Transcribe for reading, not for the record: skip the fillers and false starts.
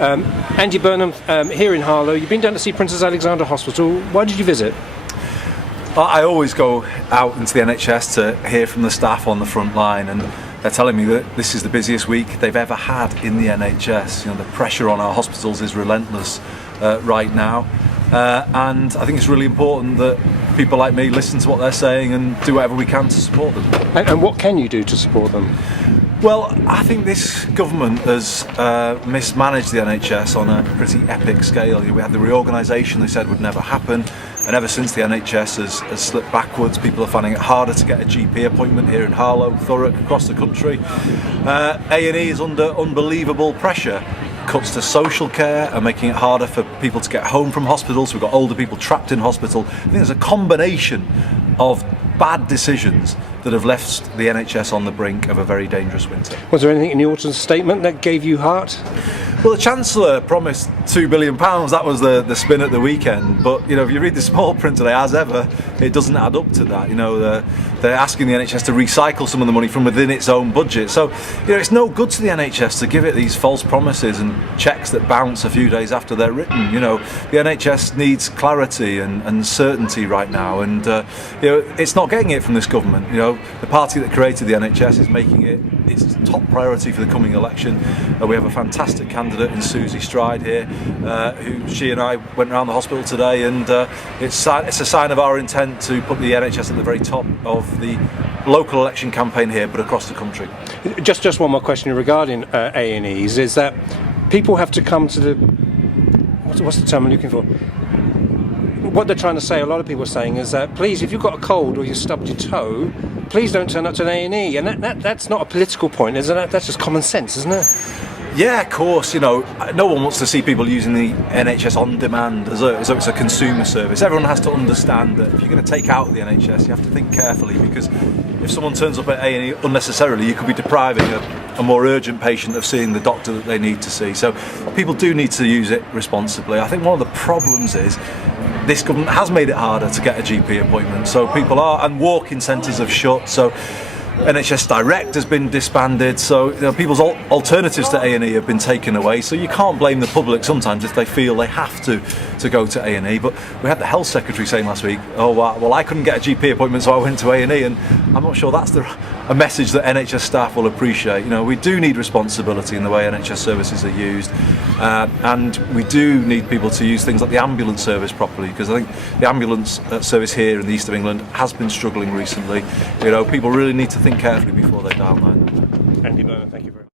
Andy Burnham, here in Harlow. You've been down to see Princess Alexandra Hospital. Why did you visit? I always go out into the NHS to hear from the staff on the front line, and they're telling me that this is the busiest week they've ever had in the NHS. You know, the pressure on our hospitals is relentless right now, and I think it's really important that people like me listen to what they're saying and do whatever we can to support them. And what can you do to support them? Well, I think this government has mismanaged the NHS on a pretty epic scale. We had the reorganisation they said would never happen, and ever since the NHS has slipped backwards. People are finding it harder to get a GP appointment here in Harlow, Thurrock, across the country. A&E is under unbelievable pressure. Cuts to social care are making it harder for people to get home from hospitals. We've got older people trapped in hospital. I think there's a combination of bad decisions that have left the NHS on the brink of a very dangerous winter. Was there anything in the autumn statement that gave you heart? Well, the Chancellor promised £2 billion. That was the spin at the weekend. But you know, if you read the small print today, as ever, it doesn't add up to that. You know, they're asking the NHS to recycle some of the money from within its own budget. So, you know, it's no good to the NHS to give it these false promises and cheques that bounce a few days after they're written. You know, the NHS needs clarity and certainty right now, and you know, it's not getting it from this government. You know, the party that created the NHS is making it its top priority for the coming election. We have a fantastic candidate in Susie Stride here, who she and I went around the hospital today, and it's a sign of our intent to put the NHS at the very top of the local election campaign here, but across the country. Just one more question regarding A&Es, is that people have to come to the, what's the term I'm looking for? What they're trying to say, a lot of people are saying, is that please, if you've got a cold or you stubbed your toe, please don't turn up to an A&E. And that's not a political point, isn't it? That's just common sense, isn't it? Yeah, of course. You know, no one wants to see people using the NHS on demand as though it's a consumer service. Everyone has to understand that if you're going to take out the NHS, you have to think carefully, because if someone turns up at A&E unnecessarily, you could be depriving a more urgent patient of seeing the doctor that they need to see. So people do need to use it responsibly. I think one of the problems is this government has made it harder to get a GP appointment. So people are, and walk-in centres have shut. So NHS Direct has been disbanded, so you know, people's alternatives to A&E have been taken away. So you can't blame the public sometimes if they feel they have to go to A&E. But we had the Health Secretary saying last week, oh well, I couldn't get a GP appointment, so I went to A&E, and I'm not sure that's a message that NHS staff will appreciate. You know, we do need responsibility in the way NHS services are used, and we do need people to use things like the ambulance service properly, because I think the ambulance service here in the east of England has been struggling recently. You know, people really need to think carefully before they dial 999. Andy Burnham, thank you very much.